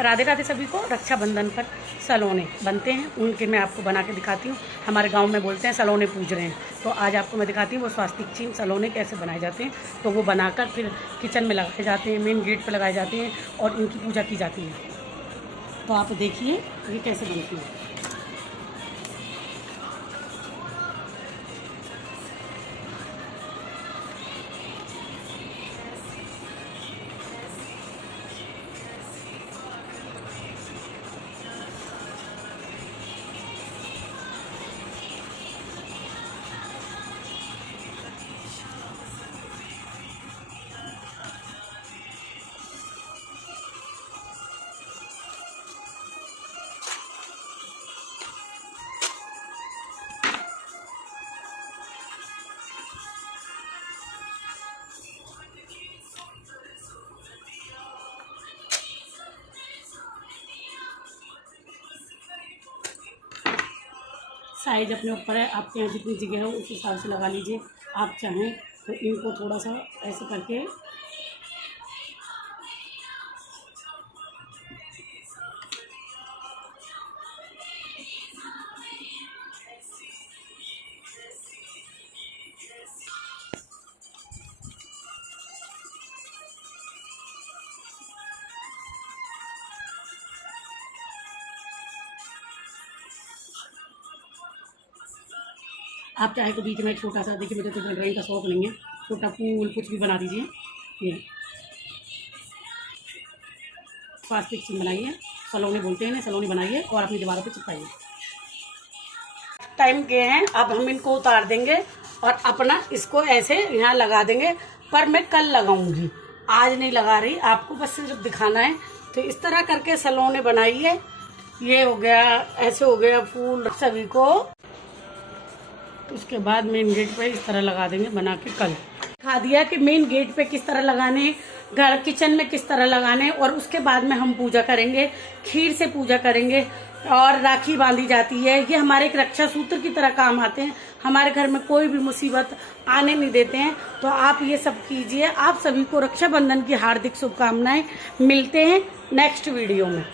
राधे राधे सभी को। रक्षाबंधन पर सलोने बनते हैं, उनके मैं आपको बना के दिखाती हूँ। हमारे गांव में बोलते हैं सलोने पूज रहे हैं, तो आज आपको मैं दिखाती हूँ वो स्वास्तिक चिन्ह सलोने कैसे बनाए जाते हैं। तो वो बनाकर फिर किचन में लगाए जाते हैं, मेन गेट पर लगाए जाते हैं और इनकी पूजा की जाती है। तो आप देखिए ये कैसे बनती है। साइज अपने ऊपर है, आपके यहाँ जितनी जगह है उस हिसाब से लगा लीजिए। आप चाहें तो इनको थोड़ा सा ऐसे करके आप चाहे तो बीच में छोटा सा, देखिए मुझे तो ड्राइंग का शौक नहीं है, छोटा फूल कुछ भी बना दीजिए। ये स्वास्तिक चिन्ह बनाइए, सलोने बोलते हैं, सलोने बनाइए और अपनी दीवारों पे चिपकाइए। टाइम के हैं, अब हम इनको उतार देंगे और अपना इसको ऐसे यहाँ लगा देंगे। पर मैं कल लगाऊंगी, आज नहीं लगा रही, आपको बस सिर्फ दिखाना है। तो इस तरह करके सलोने बनाइए। ये हो गया, ऐसे हो गया फूल सभी को। उसके बाद मेन गेट पे इस तरह लगा देंगे बना के। कल दिखा दिया कि मेन गेट पे किस तरह लगाने, घर किचन में किस तरह लगाने, और उसके बाद में हम पूजा करेंगे, खीर से पूजा करेंगे और राखी बांधी जाती है। ये हमारे एक रक्षा सूत्र की तरह काम आते हैं, हमारे घर में कोई भी मुसीबत आने नहीं देते हैं। तो आप ये सब कीजिए। आप सभी को रक्षाबंधन की हार्दिक शुभकामनाएं। मिलते हैं नेक्स्ट वीडियो में।